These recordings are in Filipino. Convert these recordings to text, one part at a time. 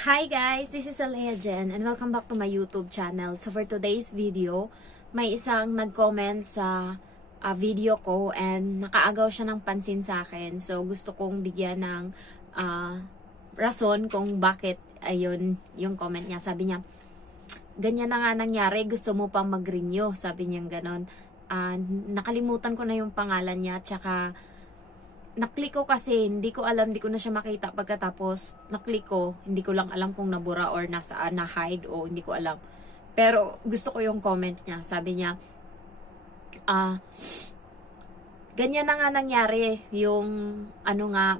Hi guys, this is Alea Jen and welcome back to my YouTube channel. So for today's video, may isang nag-comment sa video ko and nakaagaw siya ng pansin sa akin. So gusto kong bigyan ng rason kung bakit ayun yung comment niya. Sabi niya, ganyan na nga nangyari, gusto mo pang mag-renew. Sabi niya ganon. Nakalimutan ko na yung pangalan niya, tsaka naklik ko kasi, hindi ko alam, hindi ko na siya makita pagkatapos naklik ko, hindi ko lang alam kung nabura or nasaan, na-hide o hindi ko alam. Pero gusto ko yung comment niya. Sabi niya, ganyan na nga nangyari, yung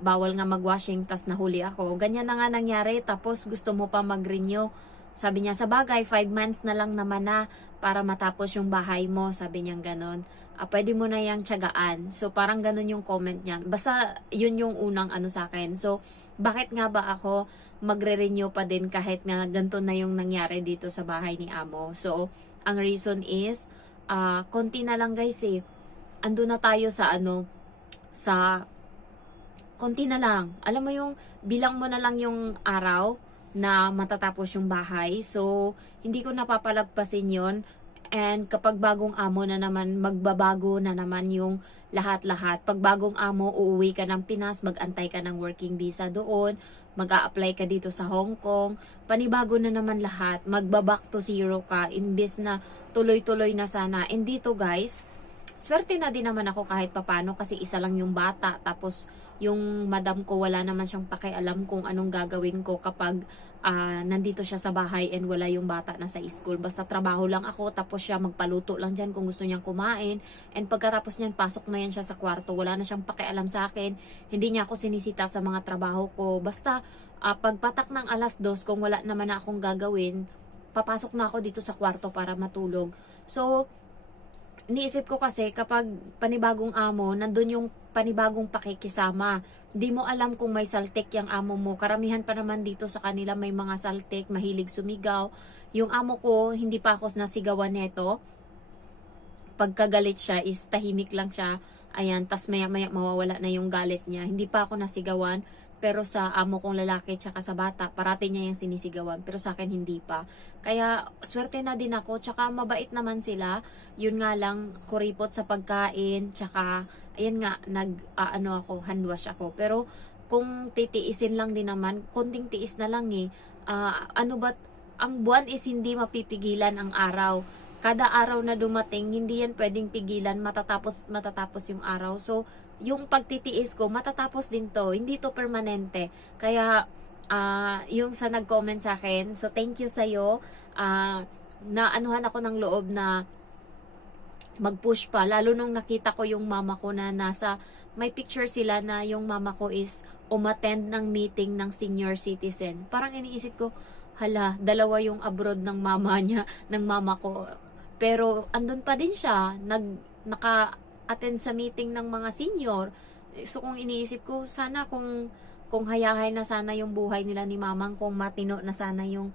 bawal nga mag-washing, tas nahuli ako. Ganyan na nga nangyari, tapos gusto mo pa mag-renew. Sabi niya, sa bagay, 5 months na lang naman na para matapos yung bahay mo. Sabi niya ganon. Pwede mo na yung tiyagaan. So, parang ganun yung comment niya. Basta, yun yung unang sa akin. So, bakit nga ba ako magre-renew pa din kahit nga ganito na yung nangyari dito sa bahay ni Amo? So, ang reason is, konti na lang guys eh. Ando na tayo sa konti na lang. Alam mo yung, bilang mo na lang yung araw na matatapos yung bahay. So, hindi ko napapalagpasin yon. And kapag bagong amo na naman, magbabago na naman yung lahat-lahat. Pag bagong amo, uuwi ka ng Pinas, mag-antay ka ng working visa doon, mag-a-apply ka dito sa Hong Kong, panibago na naman lahat, magba-back to zero ka, imbes na tuloy-tuloy na sana. And dito guys, swerte na din naman ako kahit papano kasi isa lang yung bata, tapos yung madam ko wala naman siyang pakialam kung anong gagawin ko kapag nandito siya sa bahay and wala yung bata na sa school. Basta trabaho lang ako, tapos siya magpaluto lang dyan kung gusto niyang kumain, and pagkatapos niyan pasok na yan siya sa kwarto, wala na siyang pakialam sa akin, hindi niya ako sinisita sa mga trabaho ko. Basta pagpatak ng 2:00, kung wala naman na akong gagawin, papasok na ako dito sa kwarto para matulog. So iniisip ko kasi kapag panibagong amo, nandun yung panibagong pakikisama. Di mo alam kung may saltik yung amo mo. Karamihan pa naman dito sa kanila may mga saltik, mahilig sumigaw. Yung amo ko, hindi pa ako nasigawan neto. Pagkagalit siya is tahimik lang siya. Ayan, tas maya-maya mawawala na yung galit niya. Hindi pa ako nasigawan. Pero sa amo kong lalaki tsaka sa bata, parati niya yung sinisigawan. Pero sa akin hindi pa. Kaya swerte na din ako. Tsaka mabait naman sila. Yun nga lang, kuripot sa pagkain. Tsaka, ayan nga, handwash ako. Pero kung titiisin lang din naman, konting tiis na lang eh. Ang buwan is hindi mapipigilan ang araw. Kada araw na dumating, hindi yan pwedeng pigilan, matatapos yung araw. So, yung pagtitiis ko, matatapos din to. Hindi to permanente. Kaya, yung sa nag-comment sa akin, so thank you sa'yo. Naanuhan ako ng loob na mag-push pa. Lalo nung nakita ko yung mama ko na may picture sila na yung mama ko is umattend ng meeting ng senior citizen. Parang iniisip ko, hala, dalawa yung abroad ng mama niya, ng mama ko. Pero andun pa din siya, naka-attend sa meeting ng mga senior. So kung iniisip ko, sana kung hayahay na sana yung buhay nila ni mamang, kung matino na sana yung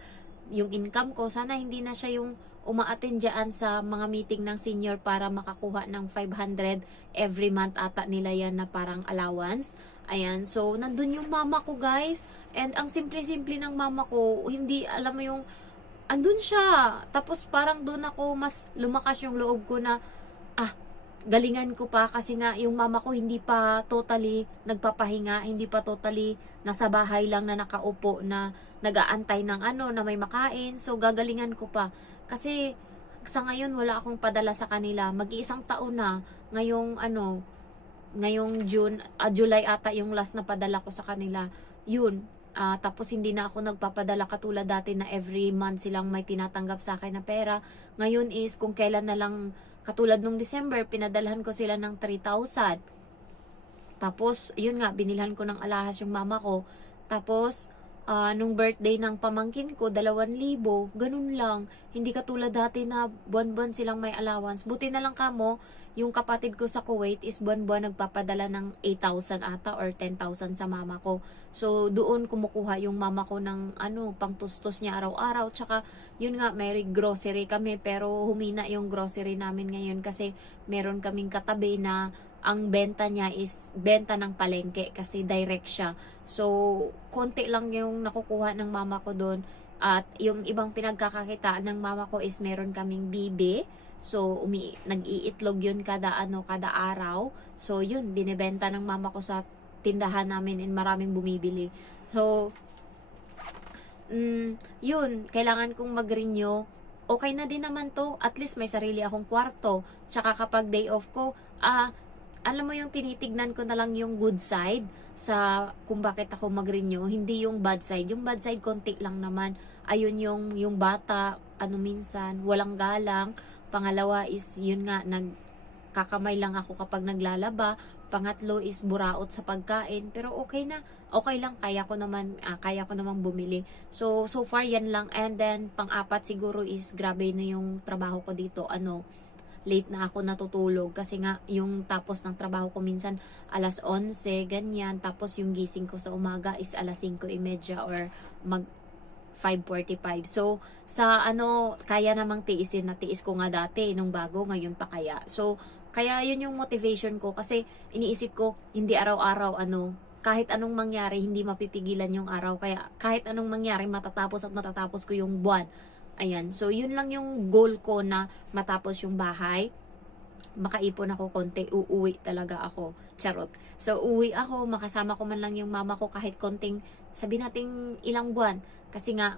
income ko, sana hindi na siya yung uma-attend dyan sa mga meeting ng senior para makakuha ng 500 every month ata nila yan na parang allowance. Ayan, so nandun yung mama ko guys. And ang simple-simple ng mama ko, hindi alam mo yung andun siya. Tapos parang doon ako mas lumakas yung loob ko na galingan ko pa kasi nga yung mama ko hindi pa totally nagpapahinga, hindi pa totally nasa bahay lang na nakaupo na nag-aantay ng na may makain. So gagalingan ko pa. Kasi sa ngayon wala akong padala sa kanila. Mag-iisang taon na ngayong July ata yung last na padala ko sa kanila. Yun. Tapos hindi na ako nagpapadala katulad dati na every month silang may tinatanggap sa akin na pera. Ngayon is kung kailan na lang, katulad nung December, pinadalhan ko sila ng 3,000. Tapos, yun nga, binilhan ko ng alahas yung mama ko. Tapos, nung birthday ng pamangkin ko, 2,000. Ganun lang. Hindi katulad dati na buwan-buwan silang may allowance. Buti na lang kamo, yung kapatid ko sa Kuwait is buwan-buwan nagpapadala ng 8,000 ata or 10,000 sa mama ko. So, doon kumukuha yung mama ko ng pangtustos niya araw-araw. Tsaka, yun nga, may grocery kami pero humina yung grocery namin ngayon kasi meron kaming katabi na ang benta niya is benta ng palengke kasi direct siya. So, konti lang yung nakukuha ng mama ko doon. At yung ibang pinagkakakitaan ng mama ko is meron kaming bibe. So, nag-iitlog yun kada araw. So, yun, binibenta ng mama ko sa tindahan namin and maraming bumibili. So, yun, kailangan kong mag-renew. Okay na din naman to. At least may sarili akong kwarto. Tsaka kapag day off ko, alam mo yung tinitignan ko na lang yung good side sa kung bakit ako mag-renew, hindi yung bad side. Yung bad side, konti lang naman. Ayun yung bata, minsan, walang galang. Pangalawa is, yun nga, nagkakamay lang ako kapag naglalaba. Pangatlo is buraot sa pagkain. Pero okay na. Okay lang, kaya ko naman bumili. So far yan lang. And then, pang-apat siguro is, grabe na yung trabaho ko dito. Late na ako natutulog kasi nga yung tapos ng trabaho ko minsan alas 11, ganyan. Tapos yung gising ko sa umaga is alas 5:30 or 5:45. So, kaya namang tiisin na tiis ko nga dati nung bago, ngayon pa kaya. So, kaya yun yung motivation ko kasi iniisip ko, hindi araw-araw kahit anong mangyari, hindi mapipigilan yung araw. Kaya kahit anong mangyari, matatapos ko yung buwan. Ayan, so yun lang yung goal ko na matapos yung bahay. Makaipon ako konti, uuwi talaga ako. Charot. So, uuwi ako, makasama ko man lang yung mama ko kahit konting, sabi nating ilang buwan. Kasi nga,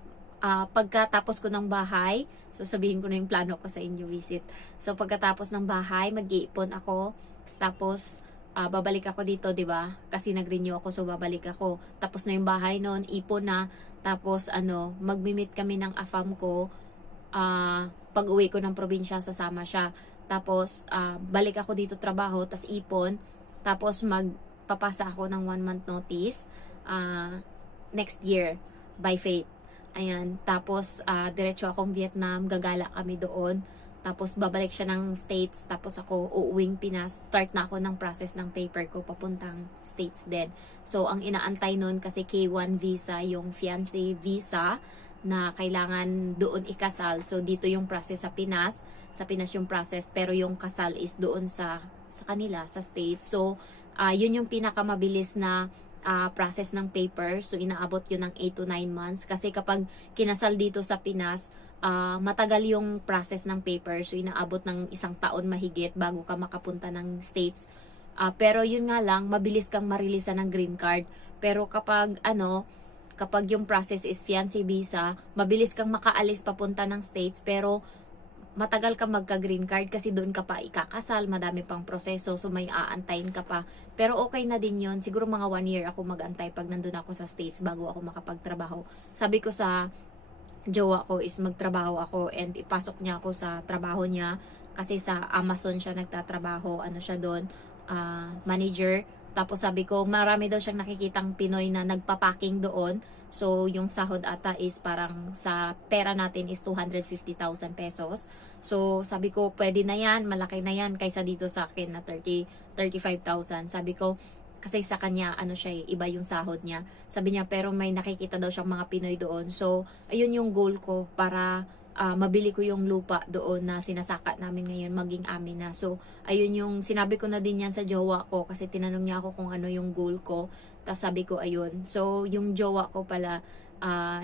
pagkatapos ko ng bahay, so sabihin ko na yung plano ko sa inyo visit. So, pagkatapos ng bahay, mag-iipon ako. Tapos, babalik ako dito, di ba? Kasi nag-renew ako, so babalik ako. Tapos na yung bahay noon, ipon na. Tapos, magmi-meet kami ng afam ko. Pag uwi ko ng probinsya, sasama siya. Tapos, balik ako dito trabaho, tas ipon. Tapos, magpapasa ako ng 1 month notice. Next year, by fate. Ayan. Tapos, diretso akong Vietnam. Gagala kami doon. Tapos, babalik siya ng States. Tapos, ako uuwing Pinas. Start na ako ng process ng paper ko papuntang States din. So, ang inaantay nun kasi K1 visa, yung fiancé visa na kailangan doon ikasal. So, dito yung process sa Pinas. Sa Pinas yung process. Pero yung kasal is doon sa kanila, sa States. So, yun yung pinakamabilis na process ng paper. So, inaabot yun ng 8 to 9 months. Kasi kapag kinasal dito sa Pinas, matagal yung process ng paper. So, inaabot ng 1 taon mahigit bago ka makapunta ng States. Pero yun nga lang, mabilis kang marilisan ng green card. Pero kapag yung process is fiancé visa, mabilis kang makaalis papunta ng States, pero matagal kang magka-green card kasi doon ka pa ikakasal, madami pang proseso, so may aantayin ka pa. Pero okay na din yun. Siguro mga 1 year ako mag-antay pag nandun ako sa States bago ako makapagtrabaho. Sabi ko sa jowa ko is magtrabaho ako and ipasok niya ako sa trabaho niya kasi sa Amazon siya nagtatrabaho, siya doon, manager. Tapos sabi ko, marami daw siyang nakikitang Pinoy na nagpa-packing doon. So, yung sahod ata is parang sa pera natin is 250,000 pesos. So, sabi ko, pwede na yan, malaki na yan kaysa dito sa akin na 35,000. Sabi ko, kasi sa kanya, siya, iba yung sahod niya. Sabi niya, pero may nakikita daw siyang mga Pinoy doon. So, ayun yung goal ko para mabili ko yung lupa doon na sinasaka namin ngayon, maging amin na. So, ayun yung, sinabi ko na din yan sa jowa ko kasi tinanong niya ako kung ano yung goal ko. Tapos sabi ko, ayun. So, yung jowa ko pala,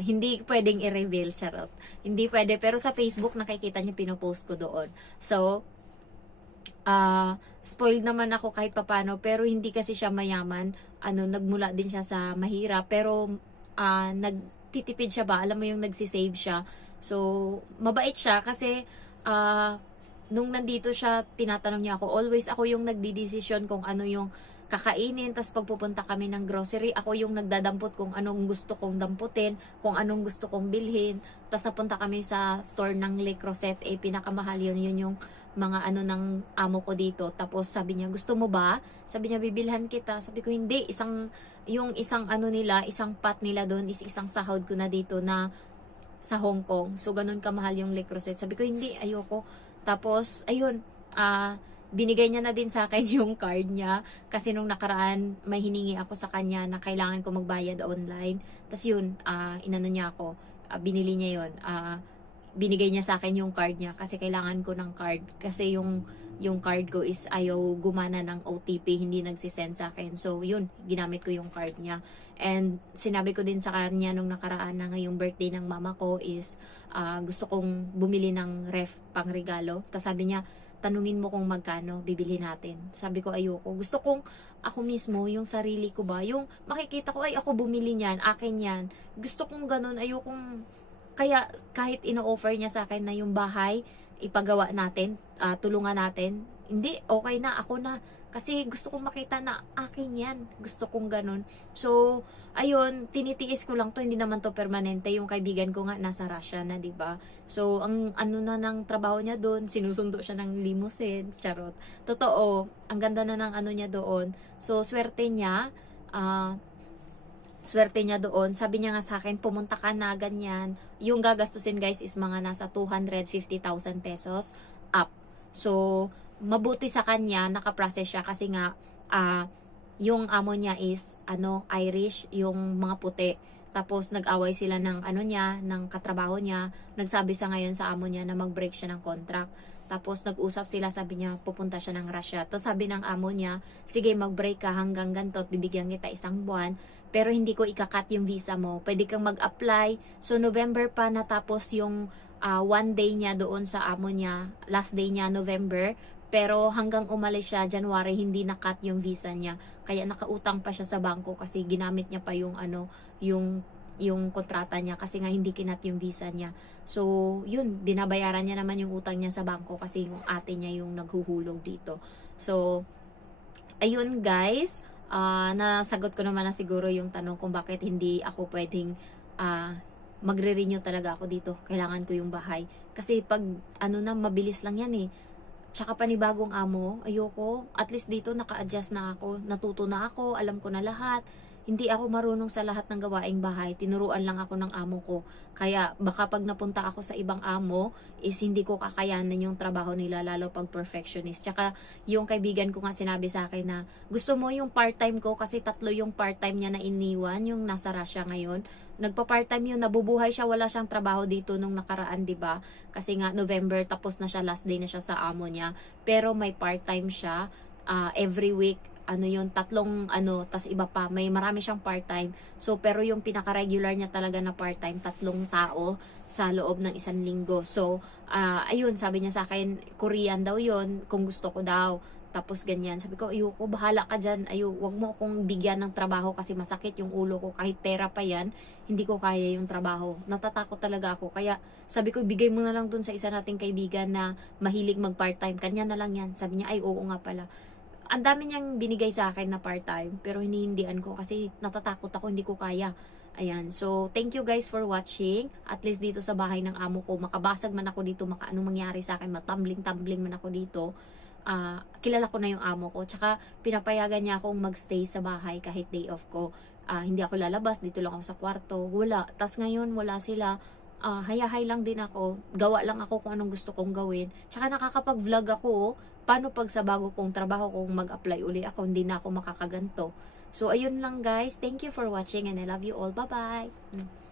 hindi pwedeng i-reveal, charot. Hindi pwede, pero sa Facebook nakikita niya pinopost ko doon. So, spoiled naman ako kahit papano, pero hindi kasi siya mayaman. Nagmula din siya sa mahirap, pero nagtitipid siya ba? Alam mo yung nagsisave siya. So, mabait siya kasi nung nandito siya, tinatanong niya ako. Always ako yung nagdidesisyon kung ano yung kakainin. Tapos pagpupunta kami ng grocery, ako yung nagdadampot kung anong gusto kong damputin, kung anong gusto kong bilhin. Tapos napunta kami sa store ng Le Creuset, pinakamahal yun. Yun yung mga ng amo ko dito. Tapos sabi niya, gusto mo ba? Sabi niya, bibilhan kita. Sabi ko, hindi. Isang pot nila doon is isang sahod ko na dito na sa Hong Kong. So, ganun kamahal yung Le Creuset. Sabi ko, hindi, ayoko. Tapos, ayun, binigay niya na din sa akin yung card niya. Kasi nung nakaraan, may hiningi ako sa kanya na kailangan ko magbayad online. Tapos yun, inano niya ako. Binili niya yun. Binigay niya sa akin yung card niya kasi kailangan ko ng card. Kasi yung yung card ko is ayaw gumana ng OTP, hindi nagsisend sa akin. So, yun, ginamit ko yung card niya. And sinabi ko din sa kanya nung nakaraan na ngayong birthday ng mama ko is gusto kong bumili ng ref pang regalo. Tapos sabi niya, tanungin mo kung magkano, bibili natin. Sabi ko, ayoko. Gusto kong ako mismo, yung sarili ko ba, yung makikita ko, ay ako bumili niyan, akin yan. Gusto kong ganun, ayokong, kaya kahit ino-offer niya sa akin na yung bahay, ipagawa natin, tulungan natin, hindi, okay na, ako na. Kasi gusto kong makita na akin yan. Gusto kong ganun. So, ayun, tinitiis ko lang to. Hindi naman to permanente. Yung kaibigan ko nga nasa Russia na, 'di ba? So, ang ano na ng trabaho niya doon, sinusundo siya ng limousine, charot. Totoo, ang ganda na ng ano niya doon. So, swerte niya doon. Sabi niya nga sa akin, pumunta ka na, ganyan. Yung gagastusin guys is mga nasa 250,000 pesos up. So, mabuti sa kanya, nakaprocess siya kasi nga, yung amo niya is, Irish, yung mga puti. Tapos, nag-away sila ng ng katrabaho niya. Nagsabi sa ngayon sa amo niya na mag-break siya ng contract. Tapos, nag-usap sila, sabi niya, pupunta siya ng Russia. Tapos, sabi ng amo niya, sige, mag-break ka hanggang ganito, bibigyan kita 1 buwan. Pero, hindi ko ikakat yung visa mo. Pwede kang mag-apply. So, November pa natapos yung 1 day niya doon sa amo niya. Last day niya, November. Pero hanggang umalis siya, January, hindi na-cut yung visa niya. Kaya nakautang pa siya sa bangko kasi ginamit niya pa yung yung kontrata niya kasi nga hindi kinat yung visa niya. So, yun, binabayaran niya naman yung utang niya sa bangko kasi yung ate niya yung naghuhulog dito. So, ayun guys, nasagot ko naman na siguro yung tanong kung bakit hindi ako pwedeng magre-renew talaga ako dito. Kailangan ko yung bahay. Kasi pag mabilis lang yan eh. Tsaka panibagong amo, ayoko. At least dito naka-adjust na ako, natuto na ako, alam ko na lahat. Hindi ako marunong sa lahat ng gawaing bahay. Tinuruan lang ako ng amo ko. Kaya baka pag napunta ako sa ibang amo, is hindi ko kakayanin yung trabaho nila, lalo pag perfectionist. Tsaka yung kaibigan ko nga sinabi sa akin na gusto mo yung part-time ko kasi 3 yung part-time niya na iniwan, yung nasa Russia ngayon. Nagpa-part-time yun, nabubuhay siya, wala siyang trabaho dito nung nakaraan, 'di ba? Kasi nga November tapos na siya, last day na siya sa amo niya. Pero may part-time siya every week. Yun, 3 tas iba pa, may marami siyang part-time. So, pero yung pinaka-regular niya talaga na part-time, 3 tao sa loob ng 1 linggo. So, ayun, sabi niya sa akin, Korean daw yun, kung gusto ko daw. Tapos ganyan, sabi ko, ayoko, bahala ka dyan, wag mo akong bigyan ng trabaho kasi masakit yung ulo ko, kahit pera pa yan, hindi ko kaya yung trabaho. Natatakot talaga ako, kaya sabi ko, bigay mo na lang dun sa isa nating kaibigan na mahilig mag part-time, kanya na lang yan. Sabi niya, ay oo nga pala. Ang dami niyang binigay sa akin na part-time, pero hinihindian ko kasi natatakot ako, hindi ko kaya. Ayan, so thank you guys for watching. At least dito sa bahay ng amo ko, makabasag man ako dito, anong mangyari sa akin, matambling-tambling man ako dito, kilala ko na yung amo ko. Tsaka pinapayagan niya akong magstay sa bahay kahit day off ko. Hindi ako lalabas, dito lang ako sa kwarto. Wala. Tas ngayon, wala sila. Hayahay lang din ako. Gawa lang ako kung anong gusto kong gawin. Tsaka nakakapag-vlog ako. Paano pag sa bago kong trabaho kung mag-apply uli ako, hindi na ako makakaganto. So, ayun lang guys. Thank you for watching and I love you all. Bye-bye!